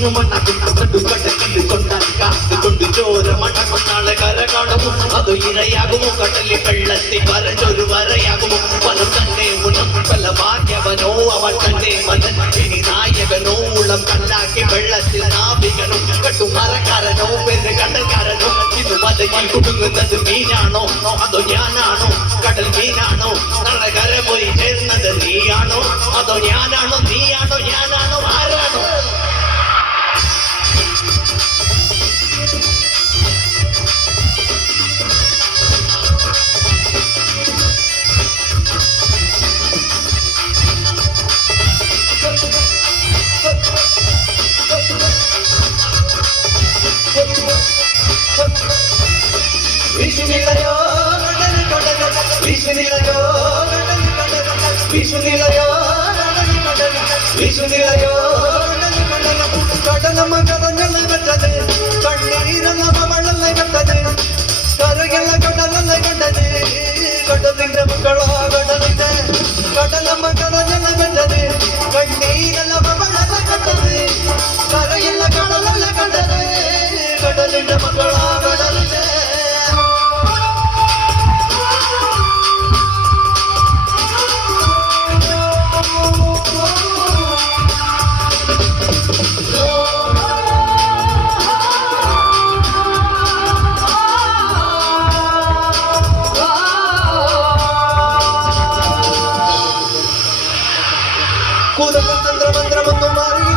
മീനും മണ്ണാക്കും കടക്കല്ല് കൊണ്ടാൽ കാത്ത് കൊണ്ട് ചോര മണ്ണാക്കും നാളെ കര കാണുമോ അതോ ഇരയാകുമോ കടലിൽ വെള്ളത്തിൽ വരഞ്ഞൊരു വരയാകുമോ വനം തന്നെ ഉണം പല ഭാഗ്യവനോ അവൻ തന്നെ മതൻ ഇനി നായകനോ ഉളം കല്ലാക്കി വെള്ളത്തിൽ നാവികനോ കട്ടുമരക്കാരനോ പേര് കടൽക്കാരനോ ഇത് വലയിൽ കുടുങ്ങുന്നത് മീനാണോ അതോ ഞാനാണോ കടൽ മീനാണോ നാളെ കര പോയി ചേർന്നത് നീയാണോ അതോ ഞാനാണോ നീയാണോ ഞാനാണോ ആരാണോ വിഷുനിലയോ വിഷുനിലയോ വിഷുനിലയോ വിഷുനിലയോ കടലമ്മ കടഞ്ഞല്ല കണ്ടത് കണ്ണീരല്ലമ്മ വള്ളല്ല കണ്ടത് കരയല്ല കടലല്ല കണ്ടത് കടലിന്റെ മക്കളോ കടലിന്റെ കടലമ്മ കടഞ്ഞല്ല കണ്ടത് കണ്ണീരല്ലമ്മ വള്ളല്ല കണ്ടത് കരയല്ല കടലല്ല കണ്ടത് കടലിന്റെ മക്കളോ കടലിന്റെ ചന്ദ്രമന്ത്രമൊന്നും മാറി